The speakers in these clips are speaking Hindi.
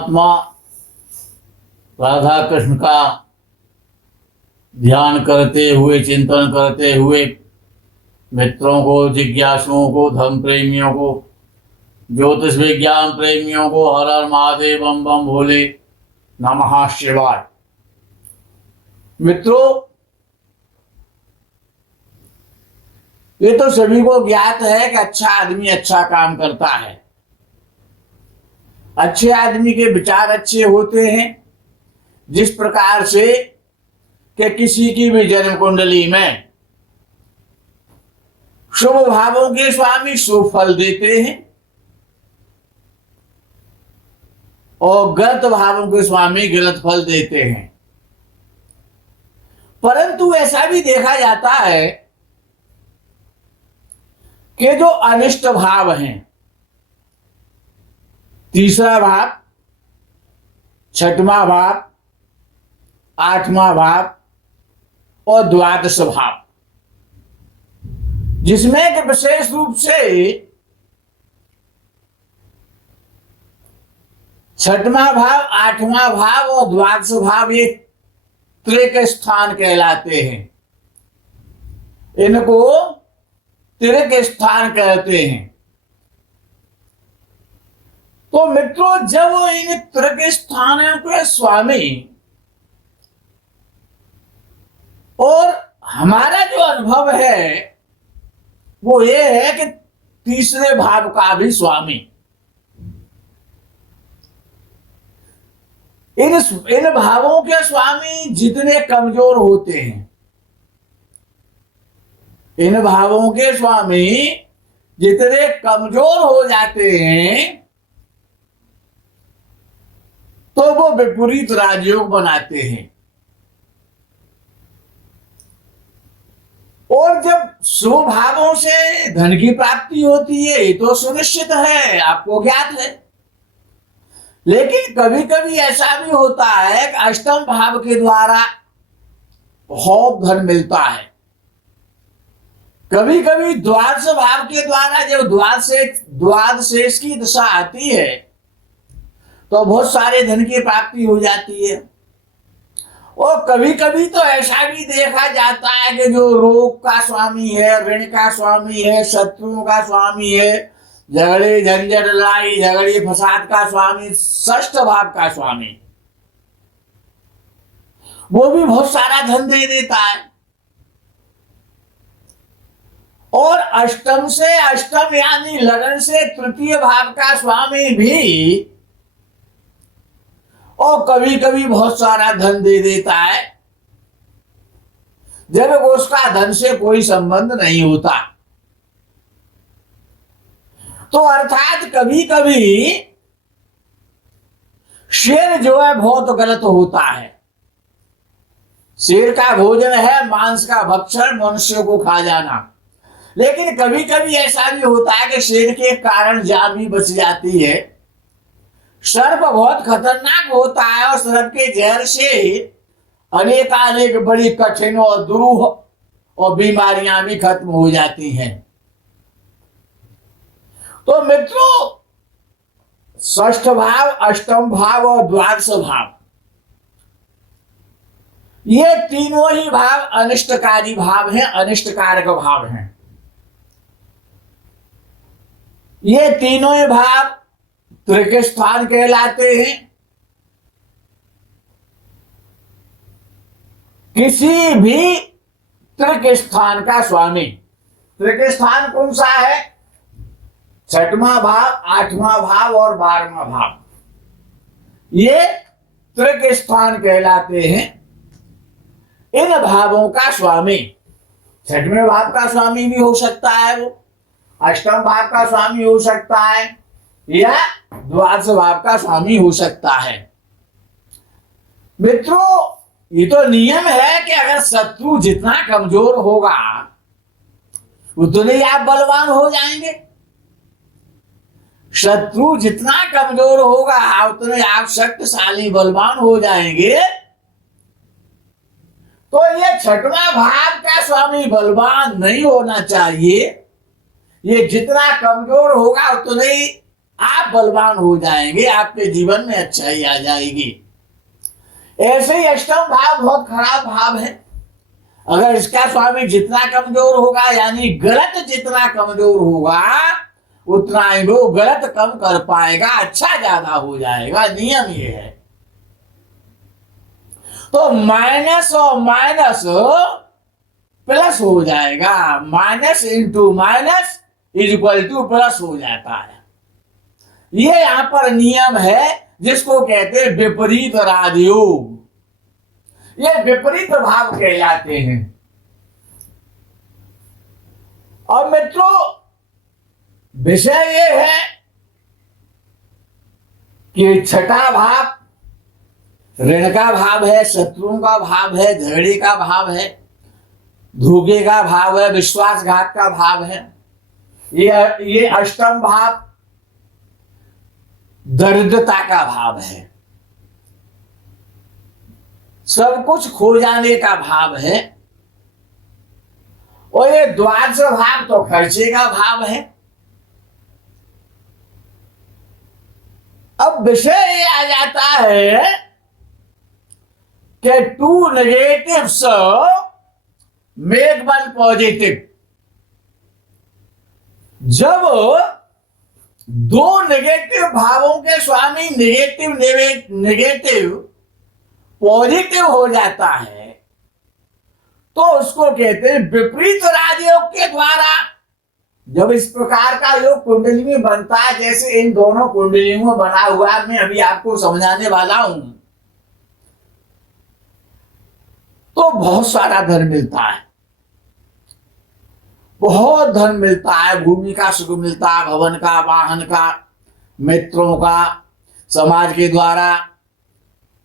परमात्मा राधा कृष्ण का ध्यान करते हुए, चिंतन करते हुए मित्रों को, जिज्ञासुओं को, धर्म प्रेमियों को, ज्योतिष विज्ञान प्रेमियों को हर हर महादेव, बम बम भोले, नमः शिवाय। मित्रों, ये तो सभी को ज्ञात है कि अच्छा आदमी अच्छा काम करता है। अच्छे आदमी के विचार अच्छे होते हैं। जिस प्रकार से कि किसी की भी जन्म कुंडली में शुभ भावों के स्वामी शुभ फल देते हैं और गलत भावों के स्वामी गलत फल देते हैं। परंतु ऐसा भी देखा जाता है कि जो अनिष्ट भाव हैं, तीसरा भाव, छठवां भाव, आठवां भाव और द्वादश भाव, जिसमें कि विशेष रूप से छठवां भाव, आठवां भाव और द्वादश भाव ये त्रिक स्थान कहलाते हैं। इनको त्रिक स्थान कहते हैं। तो मित्रों, जब इन त्रिक स्थानों के स्वामी और हमारा जो अनुभव है वो ये है कि तीसरे भाव का भी स्वामी, इन भावों के स्वामी जितने कमजोर होते हैं, इन भावों के स्वामी जितने कमजोर हो जाते हैं तो वो विपरीत राजयोग बनाते हैं। और जब शुभ भावों से धन की प्राप्ति होती है ये तो सुनिश्चित है, आपको ज्ञात है। लेकिन कभी कभी ऐसा भी होता है कि अष्टम भाव के द्वारा बहुत धन मिलता है। कभी कभी द्वादश भाव के द्वारा जब द्वादशेष की दशा आती है तो बहुत सारे धन की प्राप्ति हो जाती है। और कभी कभी तो ऐसा भी देखा जाता है कि जो रोग का स्वामी है, ऋण का स्वामी है, शत्रुओं का स्वामी है, झगड़े झंझट लड़ाई झगड़े फसाद का स्वामी, षष्ठ भाव का स्वामी, वो भी बहुत सारा धन दे देता है। और अष्टम से अष्टम यानी लगन से तृतीय भाव का स्वामी भी और कभी कभी बहुत सारा धन दे देता है, जब उसका धन से कोई संबंध नहीं होता। तो अर्थात कभी कभी शेर जो है बहुत गलत होता है। शेर का भोजन है मांस का भक्षण, मनुष्य को खा जाना। लेकिन कभी कभी ऐसा भी होता है कि शेर के कारण जान भी बच जाती है। सर्प बहुत खतरनाक होता है और सर्प के जहर से अनेक बड़ी कठिन और दुरूह और बीमारियां भी खत्म हो जाती हैं। तो मित्रों, षष्ठ भाव, अष्टम भाव और द्वादश भाव, ये तीनों ही भाव अनिष्टकारी भाव हैं, अनिष्टकारक भाव हैं। ये तीनों ही भाव त्रिक स्थान कहलाते हैं। किसी भी त्रिक स्थान का स्वामी, त्रिक स्थान कौन सा है? छठवां भाव, आठवां भाव और 12वां भाव, ये त्रिक स्थान कहलाते हैं। इन भावों का स्वामी, छठवें भाव का स्वामी भी हो सकता है, वो अष्टम भाव का स्वामी हो सकता है या द्वादश भाव का स्वामी हो सकता है। मित्रों, ये तो नियम है कि अगर शत्रु जितना कमजोर होगा उतने ही आप बलवान हो जाएंगे। शत्रु जितना कमजोर होगा उतने आप शक्तिशाली बलवान हो जाएंगे। तो ये छठवां भाव का स्वामी बलवान नहीं होना चाहिए। ये जितना कमजोर होगा उतने ही आप बलवान हो जाएंगे, आपके जीवन में अच्छाई आ जाएगी। ऐसे ही अष्टम भाव बहुत खराब भाव है। अगर इसका स्वामी जितना कमजोर होगा, यानी गलत जितना कमजोर होगा, उतना ही वो गलत कम कर पाएगा, अच्छा ज्यादा हो जाएगा। नियम ये है। तो माइनस और माइनस प्लस हो जाएगा, minus into minus is equal two plus हो जाता है। ये यहां पर नियम है जिसको कहते हैं विपरीत राजयोग। ये विपरीत भाव कहलाते हैं। और मित्रों, विषय ये है कि छठा भाव ऋण का भाव है, शत्रुओं का भाव है, झगड़े का भाव है, धोखे का भाव है, विश्वासघात का भाव है। ये अष्टम भाव दरिद्रता का भाव है, सब कुछ खो जाने का भाव है। और ये द्वादश भाव तो खर्चे का भाव है। अब विषय ये आ जाता है कि two negatives make one positive. जब दो नेगेटिव भावों के स्वामी नेगेटिव पॉजिटिव हो जाता है, तो उसको कहते हैं विपरीत राजयोग के द्वारा। जब इस प्रकार का योग कुंडली में बनता है, जैसे इन दोनों कुंडलियों में बना हुआ मैं अभी आपको समझाने वाला हूं, तो बहुत सारा धन मिलता है, बहुत धन मिलता है। भूमि का सुख मिलता है, भवन का, वाहन का, मित्रों का, समाज के द्वारा,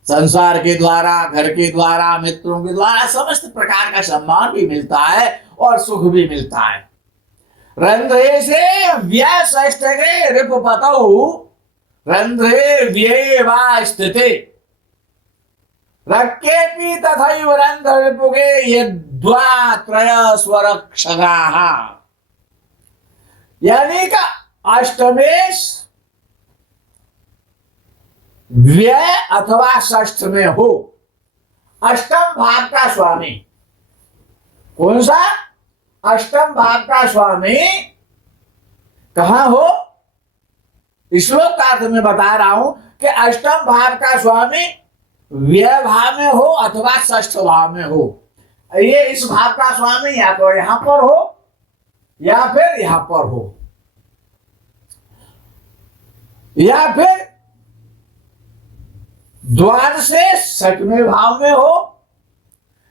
संसार के द्वारा, घर के द्वारा, मित्रों के द्वारा समस्त प्रकार का सम्मान भी मिलता है और सुख भी मिलता है। रंध्रे से व्यय षष्ठे रिपुपतौ रंध्रे व्यये वा स्थिते रक्केपि तथैव रंध्र रिपुगे यद्वा त्रय स्वरक्षगाः। यानी का अष्टमेश व्यय अथवा षष्ठ में हो, अष्टम भाव का स्वामी कौन सा? अष्टम भाव का स्वामी कहां हो? श्लोक का अर्थ में बता रहा हूं कि अष्टम भाव का स्वामी व्यय भाव में हो अथवा षष्ठ भाव में हो। ये इस भाव का स्वामी या तो यहां पर हो या फिर यहां पर हो, या फिर द्वादश से छठवें भाव में हो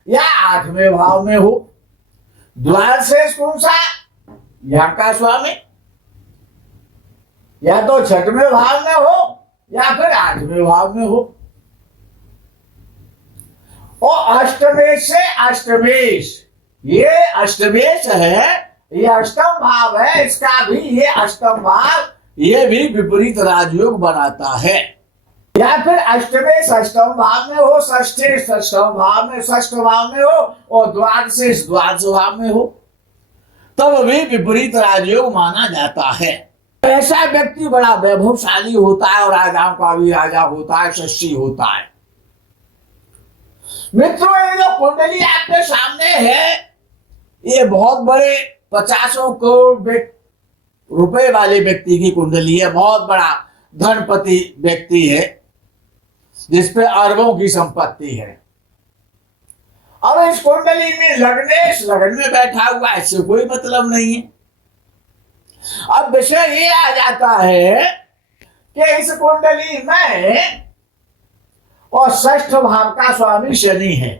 या आठवें भाव में हो। द्वादश से कौन सा? यहां का स्वामी या तो छठवें भाव में हो या फिर आठवें भाव में हो। और अष्टमेश से अष्टमेश, ये अष्टमेश है, ये अष्टम भाव है, इसका भी ये अष्टम भाव ये भी विपरीत राजयोग बनाता है। या फिर अष्टमेश अष्टम भाव में हो, षष्ठे षष्ठम भाव में, षष्ठ भाव में हो और द्वादश द्वादश भाव में हो, तब भी विपरीत राजयोग माना जाता है। ऐसा व्यक्ति बड़ा वैभवशाली होता है और राजाओं का भी राजा होता है, शशि होता है। मित्रों, ये जो कुंडली आपके सामने है, ये बहुत बड़े 50 करोड़ रुपए वाले व्यक्ति की कुंडली है। बहुत बड़ा धनपति व्यक्ति है जिसपे अरबों की संपत्ति है। अब इस कुंडली में लग्नेश लगन में बैठा हुआ, इससे कोई मतलब नहीं है। अब विषय ये आ जाता है कि इस कुंडली में और षष्ठ भाव का स्वामी शनि है।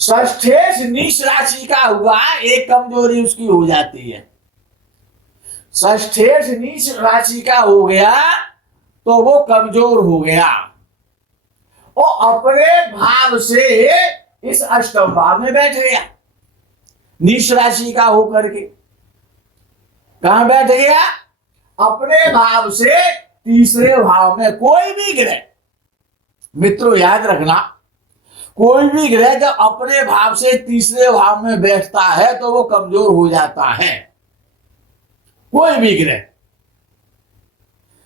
षष्ठेश नीच राशि का हुआ, एक कमजोरी उसकी हो जाती है। षष्ठेश नीच राशि का हो गया तो वो कमजोर हो गया और अपने भाव से इस अष्टम भाव में बैठ गया। नीच राशि का होकर के कहां बैठ गया? अपने भाव से तीसरे भाव में। कोई भी ग्रह, मित्रों याद रखना, कोई भी ग्रह जब अपने भाव से तीसरे भाव में बैठता है तो वो कमजोर हो जाता है। कोई भी ग्रह,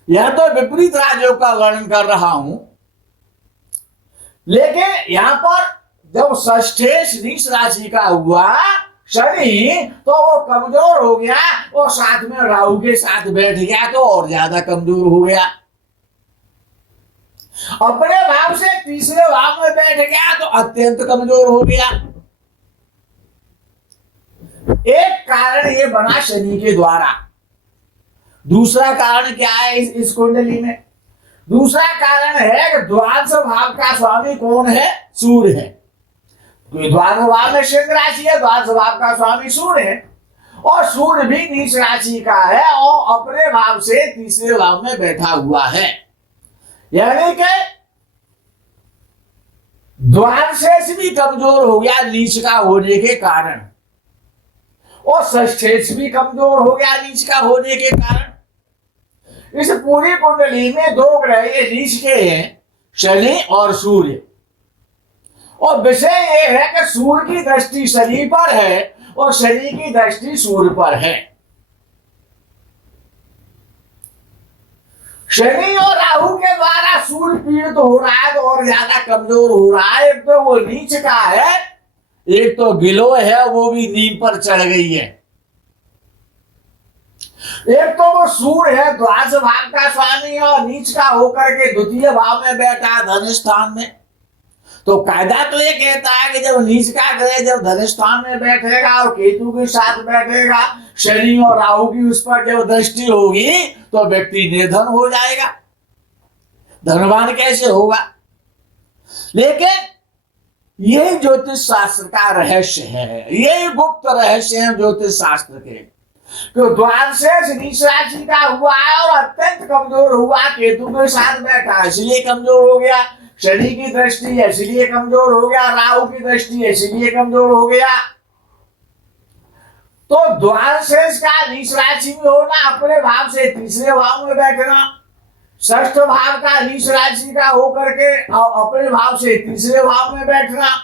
यह तो विपरीत राजयोग का वर्णन कर रहा हूं, लेकिन यहां पर जब षष्ठेश नीच राशि का हुआ शनि, तो वो कमजोर हो गया और साथ में राहु के साथ बैठ गया तो और ज्यादा कमजोर हो गया। अपने भाव से तीसरे भाव में बैठ गया तो अत्यंत कमजोर हो गया। एक कारण ये बना शनि के द्वारा। दूसरा कारण क्या है इस कुंडली में? दूसरा कारण है कि द्वादश भाव का स्वामी कौन है? सूर्य है। द्वादश भाव में सिंह राशि है, द्वादश भाव का स्वामी सूर्य है और सूर्य भी नीच राशि का है और अपने भाव से तीसरे भाव में बैठा हुआ है। यानी कि द्वादशेष भी कमजोर हो गया नीच का होने के कारण और षष्ठेश भी कमजोर हो गया नीच का होने के कारण। इस पूरी कुंडली में दो ग्रह ये नीच के हैं, शनि और सूर्य। और विषय ये है कि सूर्य की दृष्टि शनि पर है और शनि की दृष्टि सूर्य पर है। शनि और राहु के द्वारा सूर्य पीड़ित हो रहा है तो और ज्यादा कमजोर हो रहा है। एक तो वो नीच का है, एक तो गिलो है, वो भी नीम पर चढ़ गई है। एक तो वो सूर्य है द्वादश भाव का स्वामी और नीच का होकर के द्वितीय भाव में बैठा है धन स्थान में। तो कायदा तो ये कहता है कि जब नीच का ग्रह जब धन स्थान में बैठेगा और केतु के साथ बैठेगा, शनि और राहु की उस पर जब दृष्टि होगी तो व्यक्ति निर्धन हो जाएगा, धनवान कैसे होगा। लेकिन यही ज्योतिष शास्त्र का रहस्य है, यही गुप्त रहस्य है ज्योतिष शास्त्र के। तो द्वादशेष नीच राशि का हुआ है और अत्यंत कमजोर हुआ, केतु के साथ बैठा इसलिए कमजोर हो गया, शनि की दृष्टि है इसलिए कमजोर हो गया, राहु की दृष्टि है इसलिए कमजोर हो गया। तो द्वादशेष का नीच राशि में होना, अपने भाव से तीसरे भाव में बैठना, षष्ठ भाव का नीच राशि का होकर के अपने भाव से तीसरे भाव में बैठना,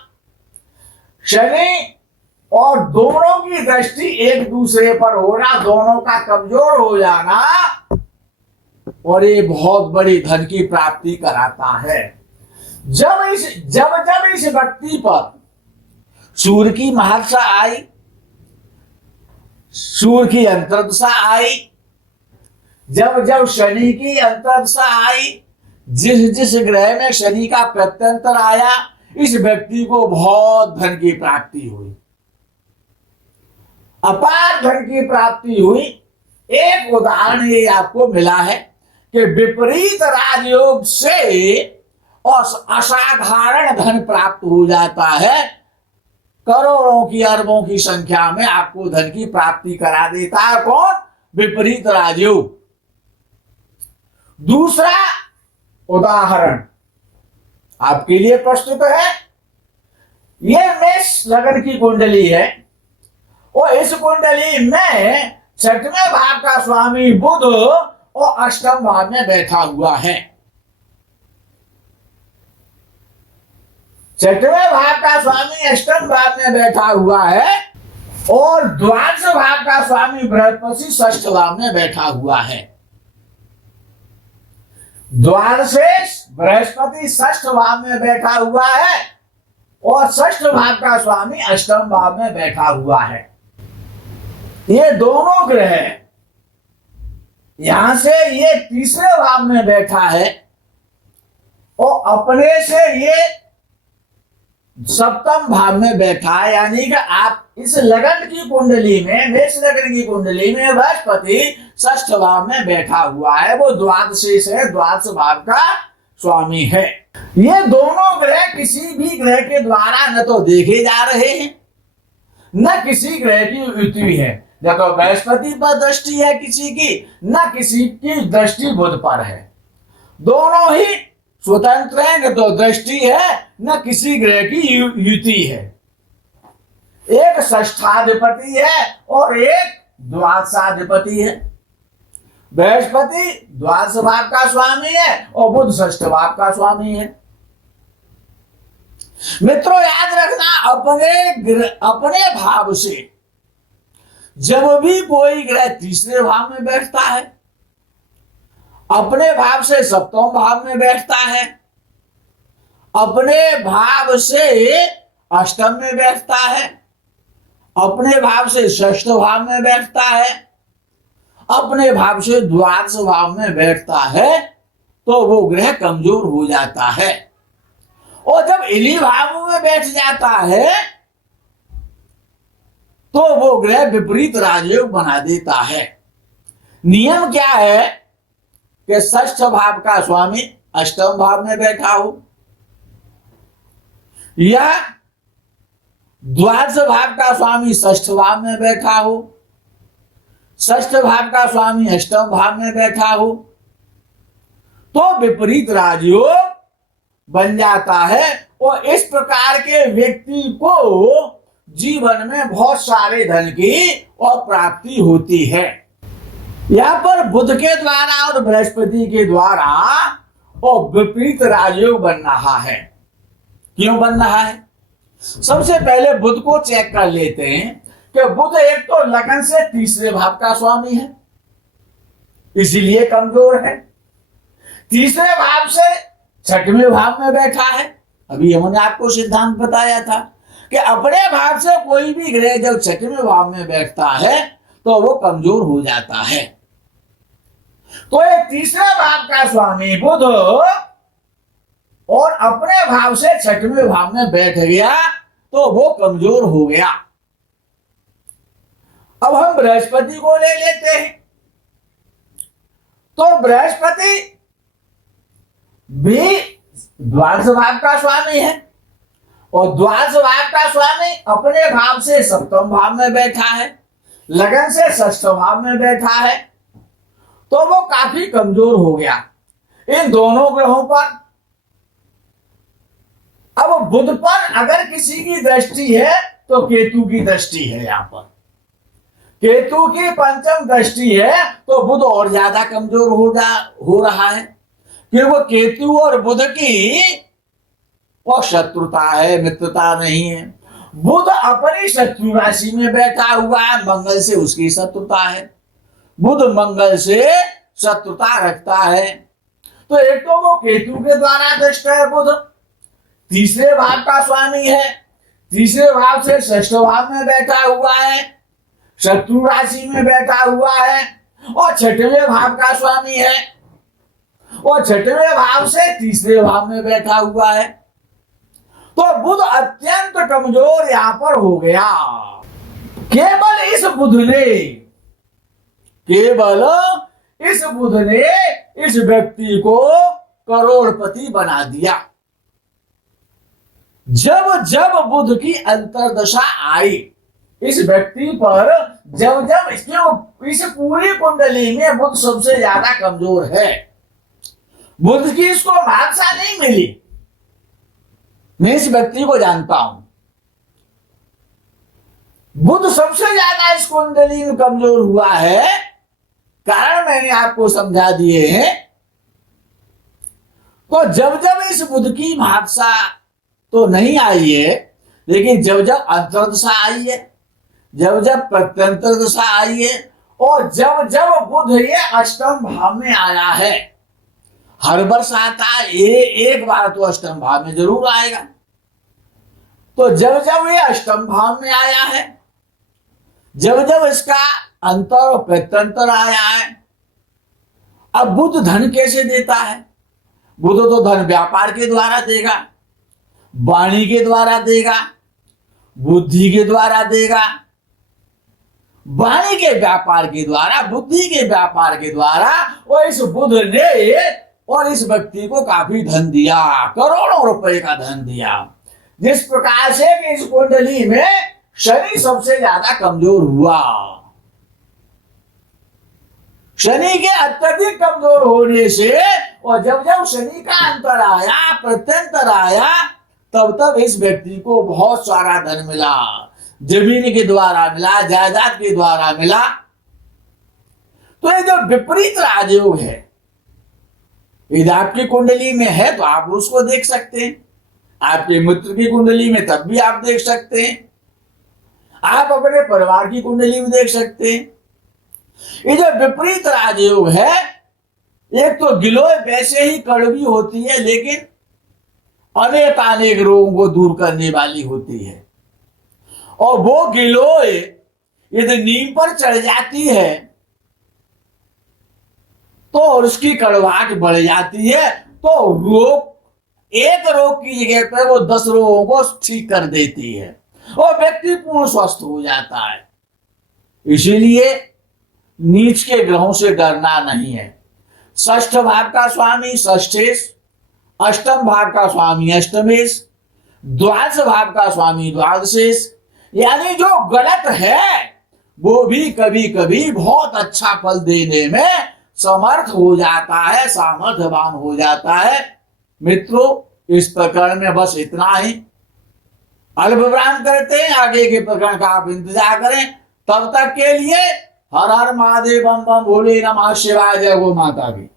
शनि और दोनों की दृष्टि एक दूसरे पर होना, दोनों का कमजोर हो जाना, और ये बहुत बड़ी धन की प्राप्ति कराता है। जब इस व्यक्ति पर सूर्य की महर्षा आई, सूर्य की अंतर्दशा आई, जब शनि की अंतर्दशा आई, जिस ग्रह में शनि का प्रत्यंतर आया, इस व्यक्ति को बहुत धन की प्राप्ति हुई, अपार धन की प्राप्ति हुई। एक उदाहरण ये आपको मिला है कि विपरीत राजयोग से असाधारण धन प्राप्त हो जाता है, करोड़ों की अरबों की संख्या में आपको धन की प्राप्ति करा देता है। कौन? विपरीत राजयोग। दूसरा उदाहरण आपके लिए प्रस्तुत है। यह मेष लग्न की कुंडली है और इस कुंडली में छठवें भाव का स्वामी बुध और अष्टम भाव में बैठा हुआ है। छठवें भाव का स्वामी अष्टम भाव में बैठा हुआ है और द्वादश भाव का स्वामी बृहस्पति षष्ठ भाव में बैठा हुआ है। द्वादशेष बृहस्पति षष्ठ भाव में बैठा हुआ है और षष्ठ भाव का स्वामी अष्टम भाव में बैठा हुआ है। ये दोनों ग्रह यहां से ये तीसरे भाव में बैठा है और अपने से ये सप्तम भाव में बैठा है। यानी कि आप इस लगन की कुंडली में, मेष लगन की कुंडली में बृहस्पति षष्ठ भाव में बैठा हुआ है, वो द्वादशेष है, द्वादश भाव का स्वामी है। ये दोनों ग्रह किसी भी ग्रह के द्वारा न तो देखे जा रहे हैं, न किसी ग्रह की युति है। न तो बृहस्पति पर दृष्टि है किसी की, न किसी की दृष्टि बुध पर है। दोनों ही स्वतंत्र है, न तो दृष्टि है न किसी ग्रह की युति है। एक षष्ठाधिपति है और एक द्वादशाधिपति है। बृहस्पति द्वादश भाव का स्वामी है और बुध षष्ठ भाव का स्वामी है। मित्रों याद रखना, अपने भाव से जब भी कोई ग्रह तीसरे भाव में बैठता है, अपने भाव से सप्तम भाव में बैठता है, अपने भाव से अष्टम में बैठता है, अपने भाव से षष्ठ भाव में बैठता है, अपने भाव से द्वादश भाव में बैठता है, तो वो ग्रह कमजोर हो जाता है। और जब इन्हीं भावों में बैठ जाता है तो वो ग्रह विपरीत राजयोग बना देता है। नियम क्या है कि षष्ठ भाव का स्वामी अष्टम भाव में बैठा हो या द्वादश भाव का स्वामी षष्ठ भाव में बैठा हो, षष्ठ भाव का स्वामी अष्टम भाव में बैठा हो, तो विपरीत राजयोग बन जाता है। और इस प्रकार के व्यक्ति को जीवन में बहुत सारे धन की और प्राप्ति होती है। यहां पर बुध के द्वारा और बृहस्पति के द्वारा और विपरीत राजयोग बन रहा है। क्यों बन रहा है? सबसे पहले बुध को चेक कर लेते हैं कि बुध एक तो लगन से तीसरे भाव का स्वामी है, इसीलिए कमजोर है। तीसरे भाव से छठवें भाव में बैठा है। अभी हमने आपको सिद्धांत बताया था कि अपने भाव से कोई भी ग्रह जब छठवें भाव में बैठता है तो वो कमजोर हो जाता है। तो ये तीसरे भाव का स्वामी बुध और अपने भाव से छठवें भाव में बैठ गया तो वो कमजोर हो गया। अब हम बृहस्पति को ले लेते हैं। तो बृहस्पति भी द्वादश भाव का स्वामी है और द्वादश भाव का स्वामी अपने भाव से सप्तम भाव में बैठा है, लगन से षष्ठ भाव में बैठा है, तो वो काफी कमजोर हो गया इन दोनों ग्रहों पर। अब बुध पर अगर किसी की दृष्टि है तो केतु की दृष्टि है। यहां पर केतु की पंचम दृष्टि है तो बुध और ज्यादा कमजोर हो रहा है कि वो केतु और बुध की और शत्रुता है, मित्रता नहीं है। बुध अपनी शत्रु राशि में बैठा हुआ है, मंगल से उसकी शत्रुता है। बुध मंगल से शत्रुता रखता है। तो एक तो वो केतु के द्वारा दृष्ट है बुध, तीसरे भाव का स्वामी है, तीसरे भाव से षष्ठ भाव में बैठा हुआ है, शत्रु राशि में बैठा हुआ है और छठवें भाव का स्वामी है और छठवें भाव से तीसरे भाव में बैठा हुआ है। तो बुध अत्यंत कमजोर यहां पर हो गया। केवल इस बुध ने इस व्यक्ति को करोड़पति बना दिया। जब जब बुध की अंतर्दशा आई इस व्यक्ति पर, जब जब इस पूरी कुंडली में बुध सबसे ज्यादा कमजोर है, बुध की इसको भाषा नहीं मिली। मैं इस व्यक्ति को जानता हूं, बुध सबसे ज्यादा इस कुंडली में कमजोर हुआ है। कारण मैंने आपको समझा दिए हैं। तो जब जब इस बुध की भाषा तो नहीं आई है, लेकिन जब जब अंतर्दशा आई है, जब जब प्रत्यंतर दशा आई है और जब जब बुध ये अष्टम भाव में आया है, हर वर्ष आता है, एक बार तो अष्टम भाव में जरूर आएगा। तो जब जब ये अष्टम भाव में आया है, जब जब इसका अंतर और प्रत्यंतर आया है, अब बुध धन कैसे देता है? बुध तो धन व्यापार के द्वारा देगा, वाणी के द्वारा देगा, बुद्धि के द्वारा देगा। वाणी के व्यापार के द्वारा, बुद्धि के व्यापार के द्वारा, और इस बुध ने और इस व्यक्ति को काफी धन दिया, करोड़ों रुपए का धन दिया। जिस प्रकार से कि इस कुंडली में शनि सबसे ज्यादा कमजोर हुआ। शनि के अत्यधिक कमजोर होने से और जब जब शनि का अंतर आया, प्रत्यंतर आया, तब तब इस व्यक्ति को बहुत सारा धन मिला। जमीन के द्वारा मिला, जायदाद के द्वारा मिला। तो ये जो विपरीत राजयोग है, यदि आपकी कुंडली में है तो आप उसको देख सकते हैं। आपके मित्र की कुंडली में तब भी आप देख सकते हैं। आप अपने परिवार की कुंडली में देख सकते हैं। ये जो विपरीत राजयोग है, एक तो गिलोय वैसे ही कड़वी होती है, लेकिन अनेक अनेक रोगों को दूर करने वाली होती है। और वो गिलोय यदि नीम पर चढ़ जाती है तो उसकी कड़वाहट बढ़ जाती है, तो एक रोग की जगह पर वो 10 रोगों को ठीक कर देती है और व्यक्ति पूर्ण स्वस्थ हो जाता है। इसीलिए नीच के ग्रहों से डरना नहीं है। षष्ठ भाव का स्वामी षष्ठेश, अष्टम भाव का स्वामी अष्टमेश, द्वादश भाव का स्वामी द्वादशेश, यानी जो गलत है वो भी कभी कभी बहुत अच्छा फल देने में समर्थ हो जाता है, सामर्थ्यवान हो जाता है। मित्रों, इस प्रकरण में बस इतना ही। अल्प विराम करते हैं, आगे के प्रकरण का आप इंतजार करें। तब तक के लिए हर हर महादेव, बम बम भोले नमः शिवाय, जय गो माता की।